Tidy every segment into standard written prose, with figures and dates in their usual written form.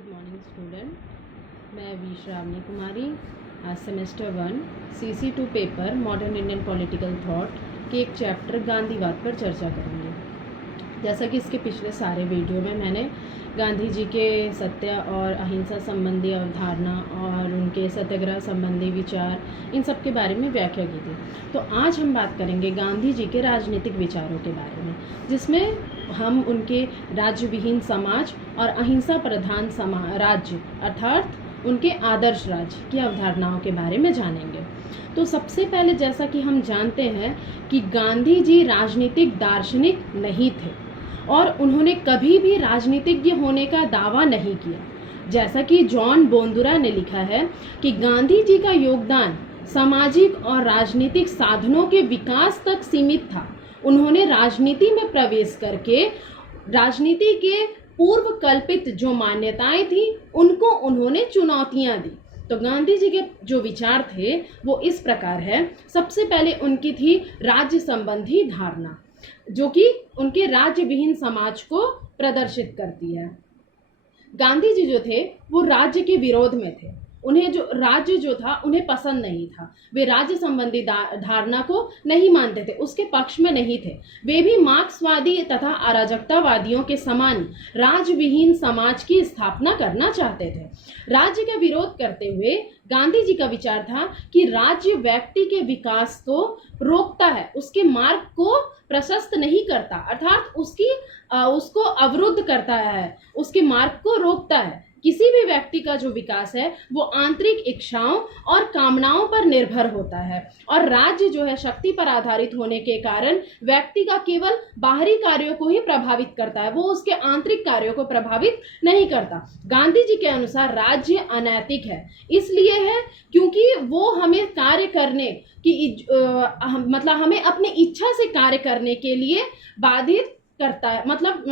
Good morning student, मैं we Shravani कुमारी आज semester 1 CC2 paper modern Indian political thought के एक चैप्टर गांधीवाद पर चर्चा करेंगे। जैसा कि इसके पिछले सारे वीडियो में मैंने गांधी जी के सत्य और अहिंसा संबंधी अवधारणा और उनके सत्याग्रह संबंधी विचार इन सब के बारे में व्याख्या की थी। तो आज हम बात करेंगे गांधी जी के राजनीतिक विचारों के बारे में, जिसमें हम उनके राज्य विहीन समाज और अहिंसा प्रधान राज्य अर्थात उनके आदर्श राज्य की अवधारणाओं के बारे में जानेंगे। तो सबसे पहले जैसा कि हम जानते हैं कि गांधी जी राजनीतिक दार्शनिक नहीं थे और उन्होंने कभी भी राजनीतिज्ञ होने का दावा नहीं किया। जैसा कि जॉन बोंदुरा ने लिखा है कि गांधी जी का योगदान सामाजिक और राजनीतिक साधनों के विकास तक सीमित था। उन्होंने राजनीति में प्रवेश करके राजनीति के पूर्व कल्पित जो मान्यताएं थी उनको उन्होंने चुनौतियां दी। तो गांधी जी के जो विचार थे वो इस प्रकार है। सबसे पहले उनकी थी राज्य संबंधी धारणा, जो कि उनके राज्य विहीन समाज को प्रदर्शित करती है। गांधी जी जो थे वो राज्य के विरोध में थे। उन्हें जो राज्य जो था उन्हें पसंद नहीं था। वे राज्य संबंधी धारणा को नहीं मानते थे, उसके पक्ष में नहीं थे। वे भी मार्क्सवादी तथा अराजकतावादियों के समान राज्य विहीन समाज की स्थापना करना चाहते थे। राज्य का विरोध करते हुए गांधी जी का विचार था कि राज्य व्यक्ति के विकास को रोकता है, उसके मार्ग को प्रशस्त नहीं करता, अर्थात उसको अवरुद्ध करता है, उसके मार्ग को रोकता है। किसी भी व्यक्ति का जो विकास है वो आंतरिक इच्छाओं और कामनाओं पर निर्भर होता है और राज्य जो है शक्ति पर आधारित होने के कारण व्यक्ति का केवल बाहरी कार्यों को ही प्रभावित करता है, वो उसके आंतरिक कार्यों को प्रभावित नहीं करता। गांधी जी के अनुसार राज्य अनैतिक है, इसलिए है क्योंकि वो हमें कार्य करने की मतलब हमें अपनी इच्छा से कार्य करने के लिए बाधित करता है, मतलब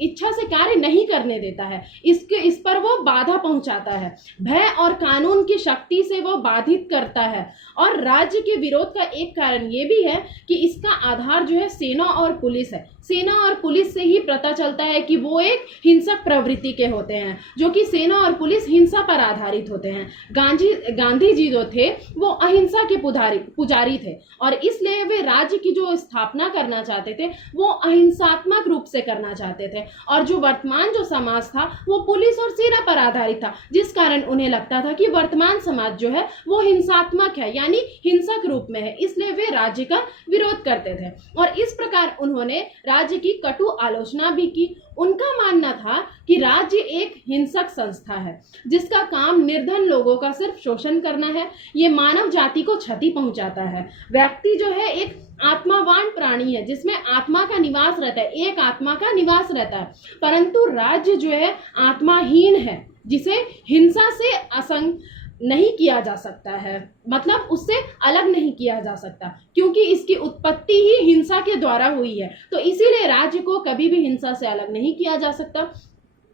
इच्छा से कार्य नहीं करने देता है, इस पर वो बाधा पहुंचाता है। भय और कानून की शक्ति से वो बाधित करता है। और राज्य के विरोध का एक कारण ये भी है कि इसका आधार जो है सेना और पुलिस है। सेना और पुलिस से ही पता चलता है कि वो एक हिंसक प्रवृत्ति के होते हैं, जो कि सेना और पुलिस हिंसा पर आधारित होते हैं। गांधी जी जो थे वो अहिंसा के पुजारी थे और इसलिए वे राज्य की जो स्थापना करना चाहते थे वो अहिंसात्मक रूप से करना चाहते थे। और जो वर्तमान जो समाज था वो पुलिस और सेना पर आधारित था, जिस कारण उन्हें लगता था कि वर्तमान समाज जो है वो हिंसात्मक है, यानी हिंसक रूप में है, इसलिए वे राज्य का विरोध करते थे। और इस प्रकार उन्होंने राज्य की कटु आलोचना भी की। उनका मानना था कि राज्य एक हिंसक संस्था है जिसका काम निर्धन लोगों का सिर्फ शोषण करना है। ये मानव जाति को क्षति पहुंचाता है। व्यक्ति जो है एक आत्मावान प्राणी है जिसमें आत्मा का निवास रहता है, एक आत्मा का निवास रहता है, परंतु राज्य जो है आत्माहीन है, जिसे हिंसा से असंग नहीं किया जा सकता है, मतलब उससे अलग नहीं किया जा सकता, क्योंकि इसकी उत्पत्ति ही हिंसा के द्वारा हुई है। तो इसीलिए राज्य को कभी भी हिंसा से अलग नहीं किया जा सकता।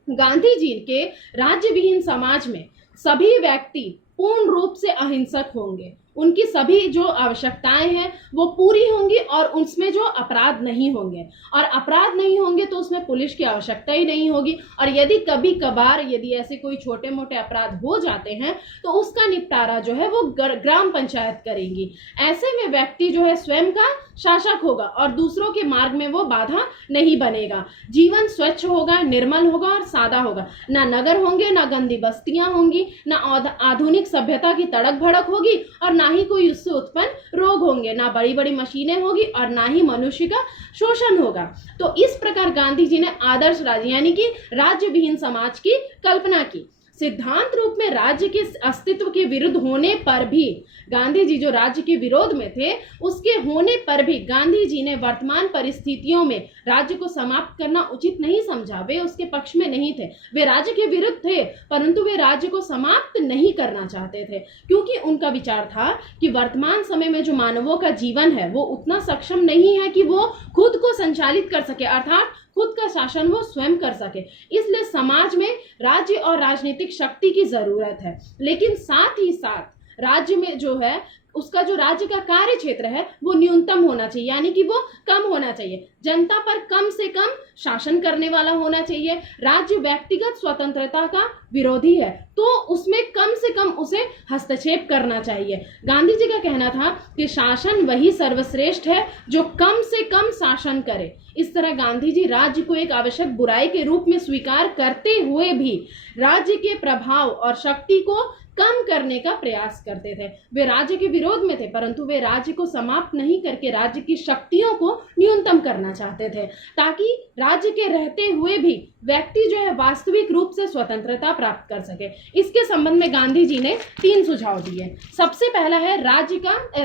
गांधी जी के राज्य विहीन समाज में सभी व्यक्ति पूर्ण रूप से अहिंसक होंगे, उनकी सभी जो आवश्यकताएं हैं वो पूरी होंगी और उसमें जो अपराध नहीं होंगे, और अपराध नहीं होंगे तो उसमें पुलिस की आवश्यकता ही नहीं होगी। और यदि कभी कभार यदि ऐसे कोई छोटे मोटे अपराध हो जाते हैं तो उसका निपटारा जो है वो ग्राम पंचायत करेंगी। ऐसे में व्यक्ति जो है स्वयं का शासक होगा और दूसरों के मार्ग में वो बाधा नहीं बनेगा। जीवन स्वच्छ होगा, निर्मल होगा और सादा होगा। ना नगर होंगे, ना गंदी बस्तियां होंगी, ना आधुनिक सभ्यता की तड़क भड़क होगी और ना ही कोई उससे उत्पन्न रोग होंगे, ना बड़ी बड़ी मशीनें होगी और ना ही मनुष्य का शोषण होगा। तो इस प्रकार गांधी जी ने आदर्श राज्य यानी कि राज्य विहीन समाज की कल्पना की। सिद्धांत रूप में राज्य के अस्तित्व के विरुद्ध होने पर भी गांधी जी जो राज्य के विरोध में थे उसके होने पर भी गांधी जी ने वर्तमान परिस्थितियों में राज्य को समाप्त करना उचित नहीं समझा। वे उसके पक्ष में नहीं थे, वे राज्य के विरुद्ध थे, परंतु वे राज्य को समाप्त नहीं करना चाहते थे, क्योंकि उनका विचार था कि वर्तमान समय में जो मानवों का जीवन है वो उतना सक्षम नहीं है कि वो खुद को संचालित कर सके, अर्थात खुद का शासन वो स्वयं कर सके। इसलिए समाज में राज्य और राजनीतिक शक्ति की जरूरत है, लेकिन साथ ही साथ राज्य में जो है उसका जो राज्य का कार्य क्षेत्र है वो न्यूनतम होना चाहिए, यानी कि वो कम होना चाहिए। जनता पर कम से कम शासन करने वाला होना चाहिए। राज्य व्यक्तिगत स्वतंत्रता का विरोधी है तो उसमें कम से कम उसे हस्तक्षेप करना चाहिए। गांधी जी का कहना था कि शासन वही सर्वश्रेष्ठ है जो कम से कम शासन करे। इस तरह गांधी जी राज्य को एक आवश्यक बुराई के रूप में स्वीकार करते हुए भी राज्य के प्रभाव और शक्ति को कम करने का प्रयास करते थे। वे राज्य के विरोध में थे, परंतु वे राज्य को समाप्त नहीं करके राज्य की शक्तियों को न्यूनतम करना चाहते थे, ताकि राज्य के रहते हुए भी व्यक्ति जो है वास्तविक रूप से स्वतंत्रता प्राप्त कर सके। इसके संबंध में गांधी जी ने 3 सुझाव दिए। सबसे पहला है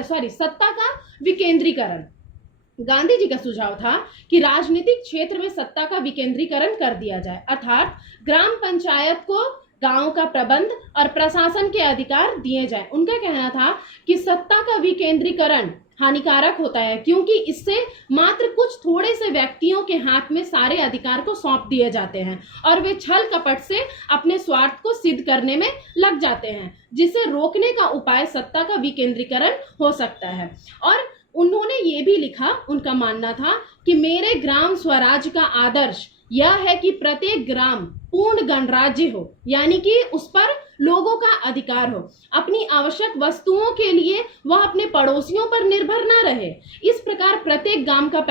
सत्ता का विकेंद्रीकरण। गांधी जी का सुझाव था कि राजनीतिक क्षेत्र में सत्ता का विकेंद्रीकरण कर दिया जाए, अर्थात ग्राम पंचायत को गांव का प्रबंध और प्रशासन के अधिकार दिए जाएं। उनका कहना था कि सत्ता का विकेंद्रीकरण हानिकारक होता है, क्योंकि इससे मात्र कुछ थोड़े से व्यक्तियों के हाथ में सारे अधिकार को सौंप दिए जाते हैं और वे छल कपट से अपने स्वार्थ को सिद्ध करने में लग जाते हैं, जिसे रोकने का उपाय सत्ता का विकेंद्रीकरण हो सकता है। और उन्होंने ये भी लिखा, उनका मानना था कि मेरे ग्राम स्वराज का आदर्श यह है कि प्रत्येक ग्राम पूर्ण गणराज्य हो, यानी कि उस पर लोगों का अधिकार हो। अपनी आवश्यक वस्तुओं के लिए वह अपने पड़ोसियों पर निर्भर न रहे। इस प्रकार प्रत्येक ग्राम का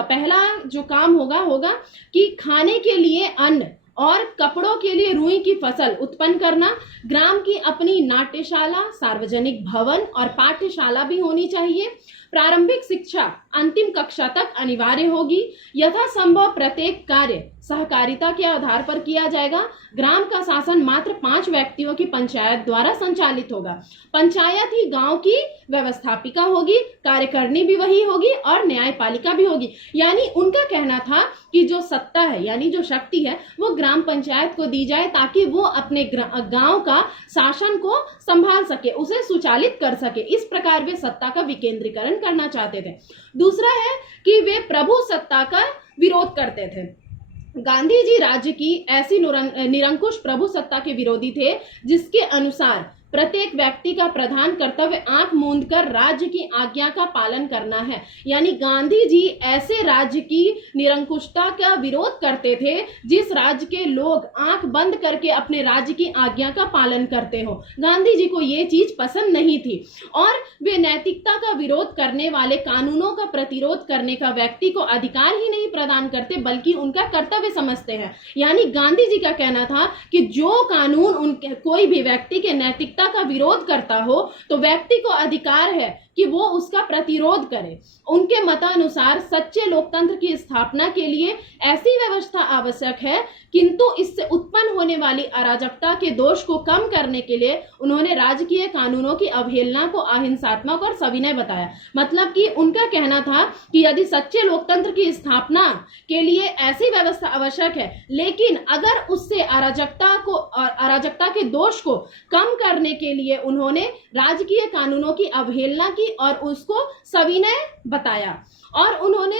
पहला जो काम होगा कि खाने के लिए अन्न और कपड़ों के लिए रुई की फसल उत्पन्न करना। ग्राम की अपनी नाट्यशाला, सार्वजनिक भवन और पाठशाला भी होनी चाहिए। प्रारंभिक शिक्षा अंतिम कक्षा तक अनिवार्य होगी। यथासंभव प्रत्येक कार्य सहकारिता के आधार पर किया जाएगा। ग्राम का शासन मात्र 5 व्यक्तियों की पंचायत द्वारा संचालित होगा। पंचायत ही गांव की व्यवस्थापिका होगी, कार्यकारिणी भी वही होगी और न्यायपालिका भी होगी। यानी उनका कहना था कि जो सत्ता है, यानी जो शक्ति है, वो ग्राम पंचायत को दी जाए ताकि वो अपने गांव का शासन को संभाल सके, उसे सुचालित कर सके। इस प्रकार वे सत्ता का विकेंद्रीकरण करना चाहते थे। दूसरा है कि वे प्रभु सत्ता का विरोध करते थे। गांधी जी राज्य की ऐसी निरंकुश प्रभु सत्ता के विरोधी थे जिसके अनुसार प्रत्येक व्यक्ति का प्रधान कर्तव्य आंख मूंद कर राज्य की आज्ञा का पालन करना है। यानी गांधी जी ऐसे राज्य की निरंकुशता का विरोध करते थे जिस राज्य के लोग आंख बंद करके अपने राज्य की आज्ञा का पालन करते हो। गांधी जी को ये चीज पसंद नहीं थी और वे नैतिकता का विरोध करने वाले कानूनों का प्रतिरोध करने का व्यक्ति को अधिकार ही नहीं प्रदान करते बल्कि उनका कर्तव्य समझते हैं। यानी गांधी जी का कहना था कि जो कानून उनके कोई भी व्यक्ति के नैतिकता का विरोध करता हो तो व्यक्ति को अधिकार है कि वो उसका प्रतिरोध करे। उनके मतानुसार सच्चे लोकतंत्र की स्थापना के लिए ऐसी व्यवस्था आवश्यक है, किंतु इससे उत्पन्न होने वाली अराजकता के दोष को कम करने के लिए उन्होंने राजकीय कानूनों की अवहेलना को अहिंसात्मक और सविनय बताया। मतलब कि उनका कहना था कि यदि सच्चे लोकतंत्र की स्थापना के लिए ऐसी व्यवस्था आवश्यक है, लेकिन अगर उससे अराजकता के दोष को कम करने के लिए उन्होंने राजकीय कानूनों की अवहेलना की और उसको सविनय बताया। और उन्होंने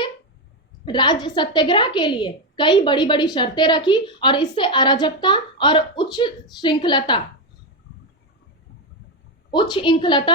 राज्य सत्याग्रह के लिए कई बड़ी बड़ी शर्तें रखी और इससे अराजकता और उच्च श्रृंखलता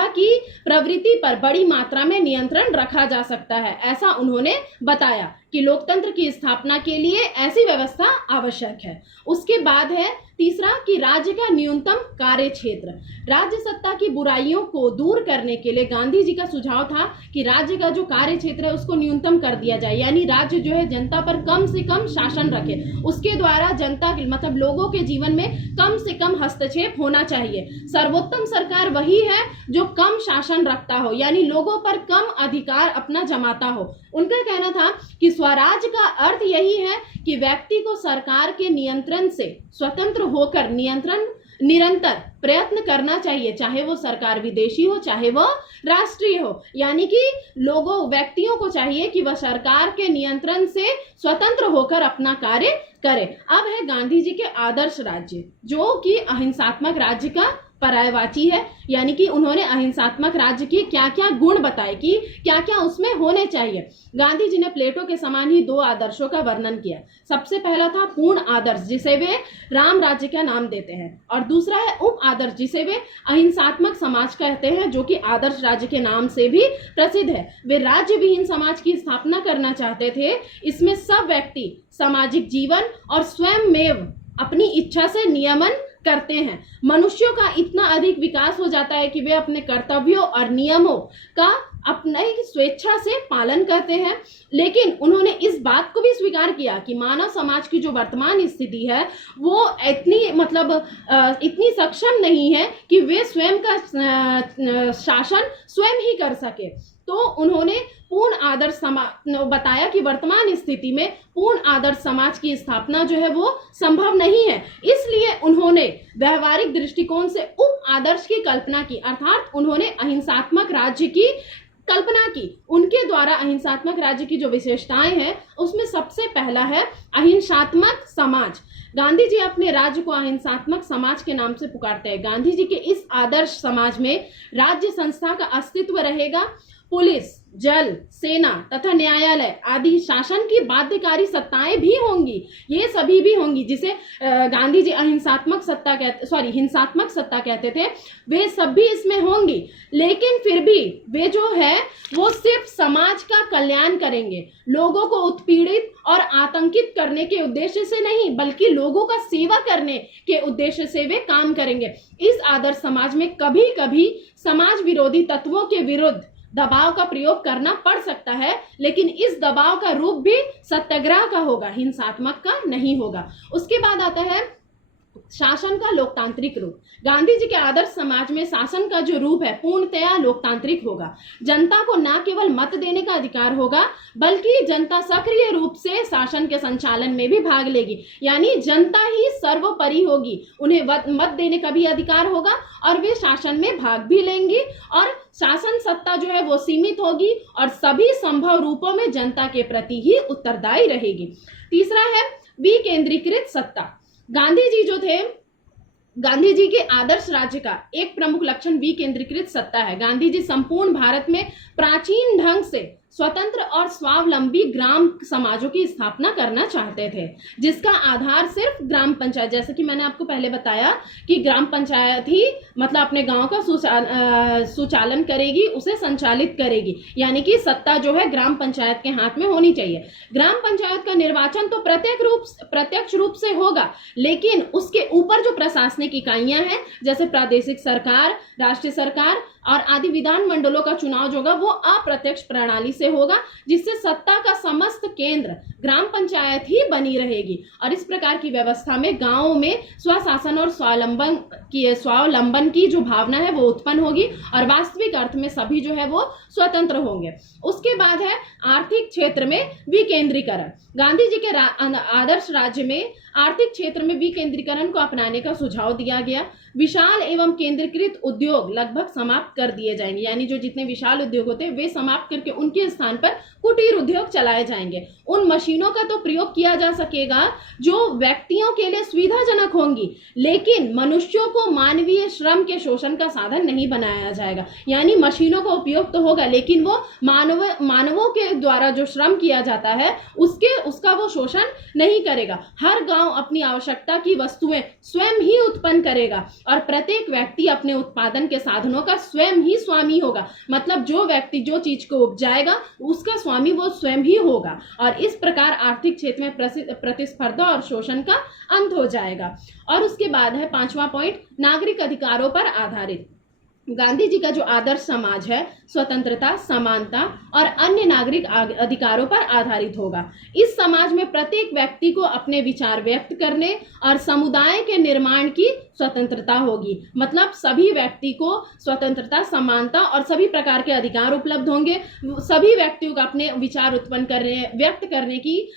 की प्रवृत्ति पर बड़ी मात्रा में नियंत्रण रखा जा सकता है। ऐसा उन्होंने बताया कि लोकतंत्र की स्थापना के लिए ऐसी व्यवस्था आवश्यक है। उसके बाद है तीसरा कि राज्य का न्यूनतम कार्य क्षेत्र। राज्य सत्ता की बुराइयों को दूर करने के लिए गांधी जी का सुझाव था कि राज्य का जो कार्य क्षेत्र है उसको न्यूनतम कर दिया जाए, यानी राज्य जो है जनता पर कम से कम शासन रखे, उसके द्वारा जनता मतलब लोगों के जीवन में कम से कम हस्तक्षेप होना चाहिए। सर्वोत्तम सरकार वही है जो कम शासन रखता हो, यानी लोगों पर कम अधिकार अपना जमाता हो। उनका कहना था कि स्वराज का अर्थ यही है कि व्यक्ति को सरकार के नियंत्रण से स्वतंत्र होकर निरंतर प्रयत्न करना चाहिए, चाहे वो सरकार विदेशी हो चाहे वो राष्ट्रीय हो। यानी कि व्यक्तियों को चाहिए कि वह सरकार के नियंत्रण से स्वतंत्र होकर अपना कार्य करे। अब है गांधी जी के आदर्श राज्य, जो कि अहिंसात्मक राज्य का पर्यायवाची है, यानी कि उन्होंने अहिंसात्मक राज्य के क्या क्या गुण बताए कि क्या क्या उसमें होने चाहिए। गांधी जी ने प्लेटो के समान ही दो आदर्शों का वर्णन किया। सबसे पहला था पूर्ण आदर्श, जिसे वे राम राज्य का नाम देते हैं, और दूसरा है उप आदर्श, जिसे वे अहिंसात्मक समाज कहते हैं, जो कि आदर्श राज्य के नाम से भी प्रसिद्ध है। वे राज्य विहीन समाज की स्थापना करना चाहते थे। इसमें सब व्यक्ति सामाजिक जीवन और स्वयं अपनी इच्छा से नियमन करते हैं। मनुष्यों का इतना अधिक विकास हो जाता है कि वे अपने कर्तव्यों और नियमों का अपनी स्वेच्छा से पालन करते हैं। लेकिन उन्होंने इस बात को भी स्वीकार किया कि मानव समाज की जो वर्तमान स्थिति है वो इतनी सक्षम नहीं है कि वे स्वयं का शासन स्वयं ही कर सके। तो उन्होंने पूर्ण आदर्श समाज बताया कि वर्तमान स्थिति में पूर्ण आदर्श समाज की स्थापना जो है वो संभव नहीं है। इसलिए उन्होंने व्यवहारिक दृष्टिकोण से उप आदर्श की कल्पना की, अर्थात उन्होंने अहिंसात्मक राज्य की कल्पना की। उनके द्वारा अहिंसात्मक राज्य की जो विशेषताएं हैं उसमें सबसे पहला है अहिंसात्मक समाज। गांधी जी अपने राज्य को अहिंसात्मक समाज के नाम से पुकारते हैं। गांधी जी के इस आदर्श समाज में राज्य संस्था का अस्तित्व रहेगा। पुलिस, जल, सेना तथा न्यायालय आदि शासन की बाध्यकारी सत्ताएं भी होंगी, ये सभी भी होंगी, जिसे गांधी जी हिंसात्मक सत्ता कहते थे, वे सब भी इसमें होंगी। लेकिन फिर भी वे जो है वो सिर्फ समाज का कल्याण करेंगे, लोगों को उत्पीड़ित और आतंकित करने के उद्देश्य से नहीं, बल्कि लोगों का सेवा करने के उद्देश्य से वे काम करेंगे। इस आदर्श समाज में कभी कभी समाज विरोधी तत्वों के विरुद्ध दबाव का प्रयोग करना पड़ सकता है, लेकिन इस दबाव का रूप भी सत्याग्रह का होगा, हिंसात्मक का नहीं होगा। उसके बाद आता है शासन का लोकतांत्रिक रूप। गांधी जी के आदर्श समाज में शासन का जो रूप है पूर्णतया लोकतांत्रिक होगा। जनता को न केवल मत देने का अधिकार होगा, बल्कि जनता सक्रिय रूप से शासन के संचालन में भी भाग लेगी, यानी जनता ही सर्वोपरि होगी। उन्हें मत देने का भी अधिकार होगा और वे शासन में भाग भी लेंगी, और शासन सत्ता जो है वो सीमित होगी और सभी संभव रूपों में जनता के प्रति ही उत्तरदायी रहेगी। तीसरा है विकेंद्रीकृत सत्ता। गांधी जी के आदर्श राज्य का एक प्रमुख लक्षण विकेंद्रीकृत सत्ता है। गांधी जी संपूर्ण भारत में प्राचीन ढंग से स्वतंत्र और स्वावलंबी ग्राम समाजों की स्थापना करना चाहते थे, जिसका आधार सिर्फ ग्राम पंचायत, जैसे कि मैंने आपको पहले बताया कि ग्राम पंचायत ही अपने गांव का सुचालन करेगी, उसे संचालित करेगी, यानी कि सत्ता जो है ग्राम पंचायत के हाथ में होनी चाहिए। ग्राम पंचायत का निर्वाचन तो प्रत्यक्ष रूप से होगा, लेकिन उसके ऊपर जो प्रशासनिक इकाइयां हैं, जैसे प्रादेशिक सरकार, राष्ट्रीय सरकार और आदि विधान मंडलों का चुनाव जो होगा वो अप्रत्यक्ष प्रणाली से होगा, जिससे सत्ता का समस्त केंद्र ग्राम पंचायत ही बनी रहेगी। और इस प्रकार की व्यवस्था में गांवों में स्वशासन और स्वावलंबन की जो भावना है वो उत्पन्न होगी और वास्तविक अर्थ में सभी जो है वो स्वतंत्र होंगे। उसके बाद है आर्थिक क्षेत्र में विकेंद्रीकरण। गांधी जी के आदर्श राज्य में आर्थिक क्षेत्र में विकेंद्रीकरण को अपनाने का सुझाव दिया गया। विशाल एवं केंद्रीकृत उद्योग लगभग समाप्त कर दिए जाएंगे, यानी जो जितने विशाल उद्योग होते हैं वे समाप्त करके उनके स्थान पर कुटीर उद्योग चलाए जाएंगे। उन मशीनों का तो प्रयोग किया जा सकेगा जो व्यक्तियों के लिए सुविधाजनक होंगी, लेकिन मनुष्यों को मानवीय श्रम के शोषण का साधन नहीं बनाया जाएगा। यानी मशीनों का उपयोग तो होगा, लेकिन वो मानवों के द्वारा जो श्रम किया जाता है उसका वो शोषण नहीं करेगा। हर गांव अपनी आवश्यकता की वस्तुएं स्वयं ही उत्पन्न करेगा और प्रत्येक व्यक्ति अपने उत्पादन के साधनों का स्वयं ही स्वामी होगा। मतलब जो व्यक्ति जो चीज को उपजाएगा उसका स्वामी वो स्वयं ही होगा, और इस प्रकार आर्थिक क्षेत्र में प्रतिस्पर्धा और शोषण का अंत हो जाएगा। और उसके बाद है 5वां पॉइंट, नागरिक अधिकारों पर आधारित। गांधी जी का जो आदर्श समाज है स्वतंत्रता, समानता और अन्य नागरिक अधिकारों पर आधारित होगा। इस समाज में प्रत्येक व्यक्ति को अपने विचार व्यक्त करने और समुदाय के निर्माण की स्वतंत्रता होगी। मतलब सभी व्यक्ति को स्वतंत्रता, समानता और सभी प्रकार के अधिकार उपलब्ध होंगे। सभी व्यक्तियों को अपने विचार व्यक्त करने की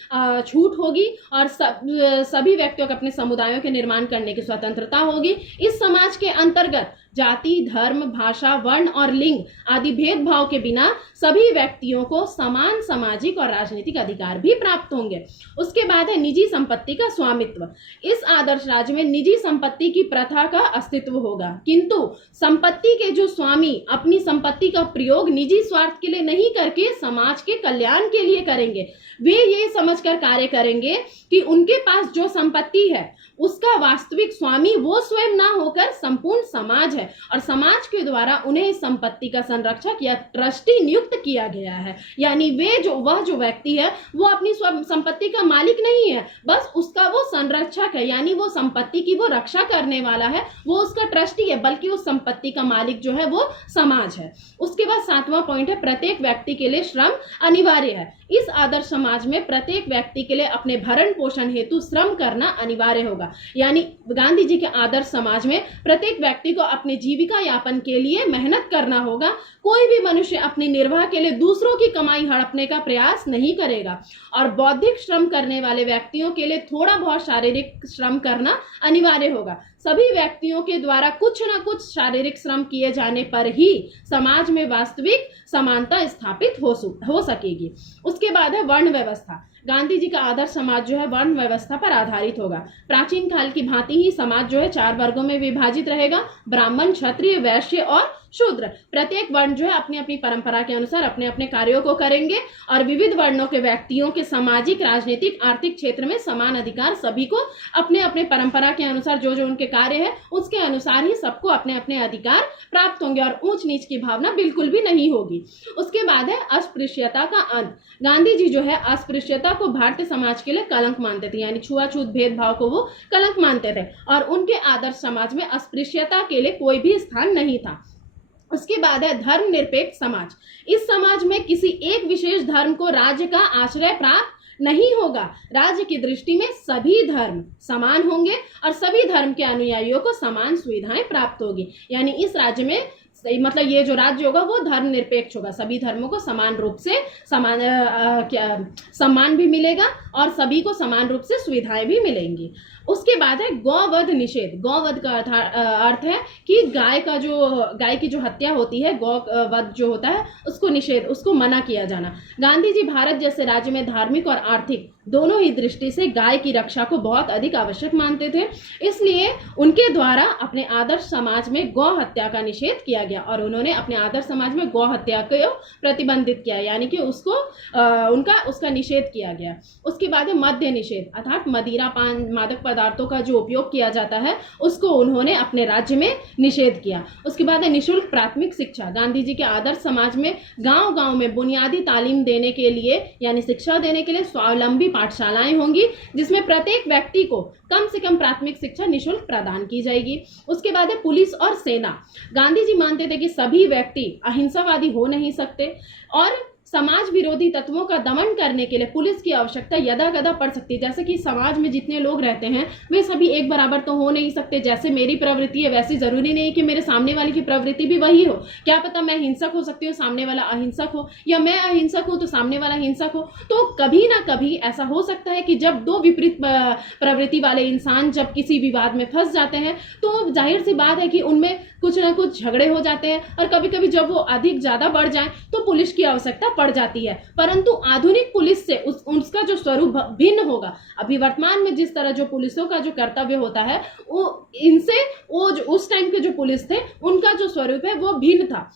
छूट होगी और सभी व्यक्तियों को अपने समुदायों के निर्माण करने की स्वतंत्रता होगी। इस समाज के अंतर्गत जाति, धर्म, भाषा, वर्ण और लिंग आदि भेदभाव के बिना सभी व्यक्तियों को समान सामाजिक और राजनीतिक अधिकार भी प्राप्त होंगे। उसके बाद है निजी संपत्ति का स्वामित्व। इस आदर्श राज्य में निजी संपत्ति की प्रथा का अस्तित्व होगा, किंतु संपत्ति के जो स्वामी अपनी संपत्ति का प्रयोग निजी स्वार्थ के लिए नहीं करके समाज के कल्याण के लिए करेंगे। वे ये समझकर कार्य करेंगे कि उनके पास जो संपत्ति है उसका वास्तविक स्वामी वो स्वयं ना होकर संपूर्ण समाज है और समाज के द्वारा उन्हें इस संपत्ति का संरक्षक या ट्रस्टी नियुक्त किया गया है। यानी वह जो व्यक्ति है वो अपनी संपत्ति का मालिक नहीं है, बस उसका वो संरक्षक है, यानी वो संपत्ति की वो रक्षा करने वाला है, वो उसका ट्रस्टी है, बल्कि उस संपत्ति का मालिक जो है वो समाज है। उसके बाद 7वां पॉइंट है प्रत्येक व्यक्ति के लिए श्रम अनिवार्य है। इस आदर्श समाज में प्रत्येक व्यक्ति के लिए अपने भरण पोषण हेतु श्रम करना अनिवार्य होगा। यानी गांधी जी के आदर्श समाज में प्रत्येक व्यक्ति को अपने जीविका यापन के लिए मेहनत करना होगा। कोई भी मनुष्य अपने निर्वाह के लिए दूसरों की कमाई हड़पने का प्रयास नहीं करेगा और बौद्धिक श्रम करने वाले व्यक्तियों के लिए थोड़ा बहुत शारीरिक श्रम करना अनिवार्य होगा। सभी व्यक्तियों के द्वारा कुछ न कुछ शारीरिक श्रम किए जाने पर ही समाज में वास्तविक समानता स्थापित हो सकेगी। उसके बाद है वर्ण व्यवस्था। गांधी जी का आदर्श समाज जो है वर्ण व्यवस्था पर आधारित होगा। प्राचीन काल की भांति ही समाज जो है 4 वर्गों में विभाजित रहेगा, ब्राह्मण, क्षत्रिय, वैश्य और शूद्र। प्रत्येक वर्ण जो है अपनी अपनी परंपरा के अनुसार अपने अपने कार्यों को करेंगे और विविध वर्णों के व्यक्तियों के सामाजिक, राजनीतिक, आर्थिक क्षेत्र में समान अधिकार सभी को अपने अपने परंपरा के अनुसार जो जो उनके कार्य है उसके अनुसार ही सबको अपने अपने अधिकार प्राप्त होंगे और ऊंच नीच की भावना बिल्कुल भी नहीं होगी। उसके बाद है अस्पृश्यता का अंत। गांधी जी जो है अस्पृश्यता को भारतीय समाज के लिए कलंक मानते थे, यानी छुआछूत भेदभाव को वो कलंक मानते थे और उनके आदर्श समाज में अस्पृश्यता के लिए कोई भी स्थान नहीं था। उसके बाद है धर्मनिरपेक्ष समाज। इस समाज में किसी एक विशेष धर्म को राज्य का आश्रय प्राप्त नहीं होगा। राज्य की दृष्टि में सभी धर्म समान होंगे और सभी धर्म के अनुयायियों को समान सुविधाएं प्राप्त होगी। यानी इस राज्य में मतलब ये जो राज्य होगा वो धर्मनिरपेक्ष होगा, सभी धर्मों को समान रूप से सम्मान भी मिलेगा और सभी को समान रूप से सुविधाएं भी मिलेंगी। उसके बाद है गौवध निषेध। गौवध का अर्थ है कि गाय की जो हत्या होती है, गौवध जो होता है उसको निषेध, उसको मना किया जाना। गांधी जी भारत जैसे राज्य में धार्मिक और आर्थिक दोनों ही दृष्टि से गाय की रक्षा को बहुत अधिक आवश्यक मानते थे, इसलिए उनके द्वारा अपने आदर्श समाज में गौ हत्या का निषेध किया गया और उन्होंने अपने आदर्श समाज में गौ हत्या को प्रतिबंधित किया, यानी कि उसका निषेध किया गया। उसके बाद है मद्य निषेध, अर्थात मदिरा, पान, मादक पदार्थों का जो उपयोग किया जाता है उसको उन्होंने अपने राज्य में निषेध किया। उसके बाद है निःशुल्क प्राथमिक शिक्षा। गांधी जी के आदर्श समाज में गांव-गांव में बुनियादी तालीम देने के लिए यानी शिक्षा देने के लिए स्वावलंबी पाठशालाएं होंगी जिसमें प्रत्येक व्यक्ति को कम से कम प्राथमिक शिक्षा निःशुल्क प्रदान की जाएगी। उसके बाद है पुलिस और सेना। गांधी जी मानते थे कि सभी व्यक्ति अहिंसावादी हो नहीं सकते और समाज विरोधी तत्वों का दमन करने के लिए पुलिस की आवश्यकता यदा कदा पड़ सकती है। जैसे कि समाज में जितने लोग रहते हैं वे सभी एक बराबर तो हो नहीं सकते। जैसे मेरी प्रवृत्ति है वैसी जरूरी नहीं कि मेरे सामने वाले की प्रवृत्ति भी वही हो। क्या पता मैं हिंसक हो सकती हूँ, सामने वाला अहिंसक हो, या मैं अहिंसक हूँ तो सामने वाला हिंसक हो। तो कभी ना कभी ऐसा हो सकता है कि जब 2 विपरीत प्रवृत्ति वाले इंसान जब किसी विवाद में फंस जाते हैं तो जाहिर सी बात है कि उनमें कुछ ना कुछ झगड़े हो जाते हैं और कभी कभी जब वो अधिक ज्यादा बढ़ जाए तो पुलिस की आवश्यकता पड़ जाती है। परंतु आधुनिक पुलिस से उसका जो स्वरूप भिन्न होगा। अभी वर्तमान में जिस तरह जो पुलिसों का जो कर्तव्य होता है वो जो उस टाइम के जो पुलिस थे उनका जो स्वरूप है वो भिन्न था।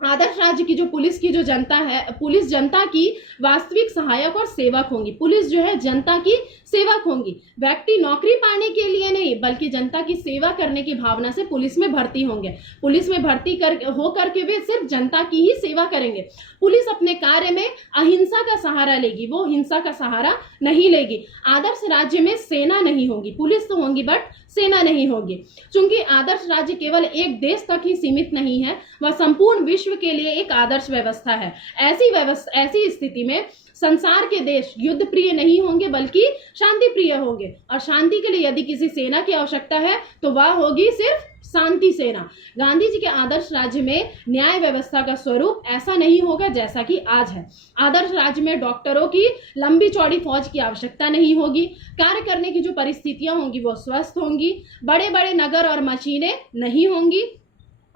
आदर्श राज्य की जो पुलिस की जो जनता है, पुलिस जनता की वास्तविक सहायक और सेवक होंगी। पुलिस जो है जनता की सेवक होंगी। व्यक्ति नौकरी पाने के लिए नहीं बल्कि जनता की सेवा करने की भावना से पुलिस में भर्ती होंगे। पुलिस में भर्ती हो करके वे सिर्फ जनता की ही सेवा करेंगे। पुलिस अपने कार्य में अहिंसा का सहारा लेगी, वो हिंसा का सहारा नहीं लेगी। आदर्श राज्य में सेना नहीं होगी, पुलिस तो होंगी बट सेना नहीं होगी। चूंकि आदर्श राज्य केवल एक देश तक ही सीमित नहीं है, वह संपूर्ण विश्व के लिए एक आदर्श व्यवस्था है। ऐसी स्थिति में संसार के देश युद्ध प्रिय नहीं होंगे बल्कि शांति प्रिय होंगे और शांति के लिए यदि किसी सेना की आवश्यकता है तो वह होगी सिर्फ शांति सेना। गांधी जी के आदर्श राज्य में न्याय व्यवस्था का स्वरूप ऐसा नहीं होगा जैसा कि आज है। आदर्श राज्य में डॉक्टरों की लंबी चौड़ी फौज की आवश्यकता नहीं होगी। कार्य करने की जो परिस्थितियां होंगी वो स्वस्थ होंगी। बड़े बड़े नगर और मशीनें नहीं होंगी।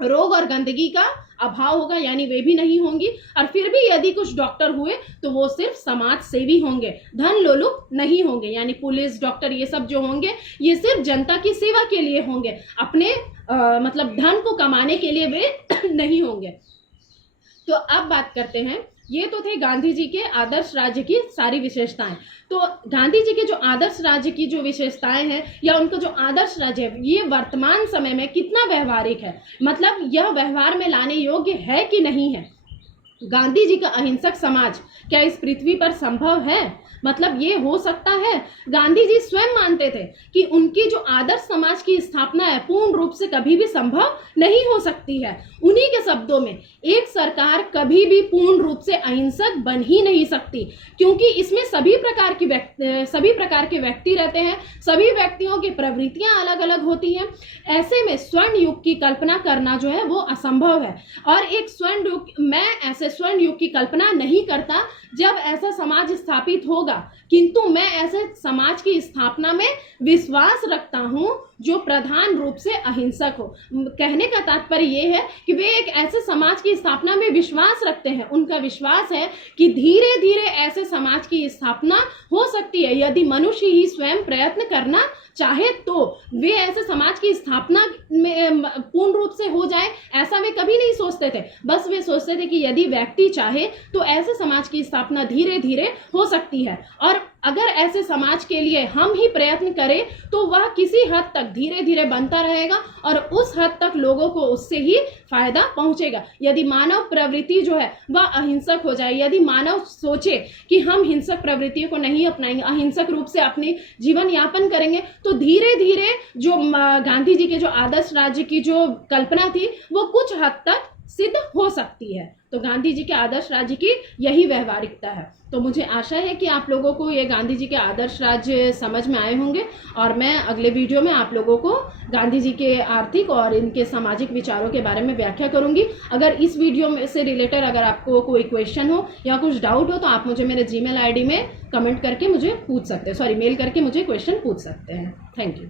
रोग और गंदगी का अभाव होगा, यानी वे भी नहीं होंगी। और फिर भी यदि कुछ डॉक्टर हुए तो वो सिर्फ समाज सेवी होंगे, धन लोलुप नहीं होंगे, यानी पुलिस, डॉक्टर, ये सब जो होंगे ये सिर्फ जनता की सेवा के लिए होंगे, अपने मतलब धन को कमाने के लिए वे नहीं होंगे। तो अब बात करते हैं, ये तो थे गांधी जी के आदर्श राज्य की सारी विशेषताएं। तो गांधी जी के जो आदर्श राज्य की जो विशेषताएं हैं या उनका जो आदर्श राज्य है ये वर्तमान समय में कितना व्यवहारिक है, मतलब यह व्यवहार में लाने योग्य है कि नहीं है। गांधी जी का अहिंसक समाज क्या इस पृथ्वी पर संभव है, मतलब ये हो सकता है। गांधी जी स्वयं मानते थे कि उनकी जो आदर्श समाज की स्थापना है पूर्ण रूप से कभी भी संभव नहीं हो सकती है। उन्हीं के शब्दों में, एक सरकार कभी भी पूर्ण रूप से अहिंसक बन ही नहीं सकती, क्योंकि इसमें सभी प्रकार के व्यक्ति रहते हैं, सभी व्यक्तियों की प्रवृत्तियां अलग अलग होती हैं। ऐसे में स्वर्ण युग की कल्पना करना जो है वो असंभव है। और एक स्वर्ण युग, मैं ऐसे स्वर्ण युग की कल्पना नहीं करता जब ऐसा समाज स्थापित होगा, किंतु मैं ऐसे समाज की स्थापना में विश्वास रखता हूं जो प्रधान रूप से अहिंसक हो। कहने का तात्पर्य यह है कि वे एक ऐसे समाज की स्थापना में विश्वास रखते हैं। उनका विश्वास है कि धीरे धीरे ऐसे समाज की स्थापना हो सकती है, यदि मनुष्य ही स्वयं प्रयत्न करना चाहे तो। वे ऐसे समाज की स्थापना में पूर्ण रूप से हो जाए ऐसा वे कभी नहीं सोचते थे, बस वे सोचते थे कि यदि व्यक्ति चाहे तो ऐसे समाज की स्थापना धीरे धीरे हो सकती है, और अगर ऐसे समाज के लिए हम ही प्रयत्न करें तो वह किसी हद तक धीरे धीरे बनता रहेगा और उस हद तक लोगों को उससे ही फायदा पहुंचेगा। यदि मानव प्रवृत्ति जो है वह अहिंसक हो जाए, यदि मानव सोचे कि हम हिंसक प्रवृत्तियों को नहीं अपनाएंगे, अहिंसक रूप से अपने जीवन यापन करेंगे, तो धीरे धीरे जो गांधी जी के जो आदर्श राज्य की जो कल्पना थी वो कुछ हद तक सिद्ध हो सकती है। तो गांधी जी के आदर्श राज्य की यही व्यवहारिकता है। तो मुझे आशा है कि आप लोगों को ये गांधी जी के आदर्श राज्य समझ में आए होंगे, और मैं अगले वीडियो में आप लोगों को गांधी जी के आर्थिक और इनके सामाजिक विचारों के बारे में व्याख्या करूंगी। अगर इस वीडियो में से रिलेटेड अगर आपको कोई क्वेश्चन हो या कुछ डाउट हो तो आप मुझे मेरे जीमेल आईडी में कमेंट करके मुझे पूछ सकते हैं, मेल करके मुझे क्वेश्चन पूछ सकते हैं। Thank you.